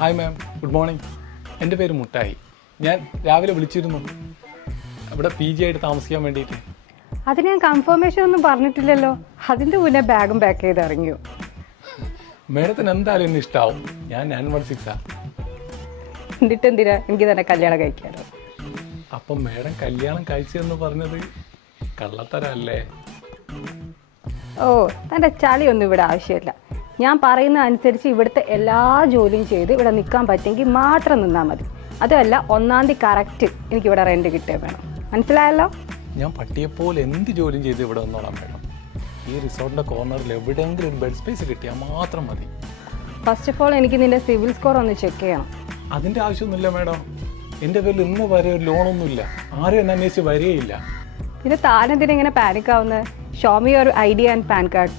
Hi ma'am, good morning. എൻ്റെ പേര് മുട്ടായി. ഞാൻ രാവിലെ വിളിച്ചിരുന്നു ഇവിടെ PG ആയിട്ട് താമസിക്കാൻ വേണ്ടിയിട്ട്. അതിന് ഞാൻ കൺഫർമേഷൻ ഒന്നും പറഞ്ഞിട്ടില്ലല്ലോ. അതിൻ്റെ മുന്നേ ബാഗും പാക്ക് ചെയ്ത് ഇറങ്ങിയോ? മേഡത്തിന് എന്തായാലും എന്നെ ഇഷ്ടമാവും. ഞാൻ 916. എന്നിട്ട് എന്തിനാ എനിക്ക് തന്നെ കല്യാണം കഴിക്കാനോ? അപ്പം മേഡം കല്യാണം കഴിച്ചതെന്ന് പറഞ്ഞത് കള്ളത്തരല്ലേ? ഓ, തൻ്റെ ചളിയൊന്നും ഇവിടെ ആവശ്യമില്ല. ഞാൻ പറയുന്ന അനുസരിച്ച് ഇവിടുത്തെ എല്ലാ ജോലിയും ചെയ്ത് ഇവിടെ നിൽക്കാൻ പറ്റുമെങ്കിൽ മാത്രം നിന്നാൽ മതി. അതുമല്ല, 1-ാം തീയതി കറക്റ്റ് എനിക്കിവിടെ റെൻറ്റ് കിട്ടേ വേണം. മനസ്സിലായല്ലോ? ഞാൻ പട്ടിയെപ്പോലെ എന്ത് ജോലിയും ചെയ്ത് ഇവിടെ നിന്നോളാൻ വേണം. ഈ റിസോർട്ടിൻ്റെ കോർണറിൽ എവിടെയെങ്കിലും ഒരു ബെഡ് സ്പേസ് കിട്ടിയാൽ മാത്രം മതി. ഫസ്റ്റ് ഓഫ് ഓൾ എനിക്ക് നിൻ്റെ സിവിൽ സ്കോർ ഒന്ന് ചെക്ക് ചെയ്യണം. അതിൻ്റെ ആവശ്യമൊന്നുമില്ല മേഡം. എൻ്റെ പേരിൽ ഇന്ന് വരെ ഒരു ലോണൊന്നുമില്ല. ആരും എന്നെ അന്വേഷിച്ച് വരികയില്ല. പിന്നെ താനെന്തിനാ ഇങ്ങനെ പാനിക് ആവുന്നത്? Show me your ID and pan card.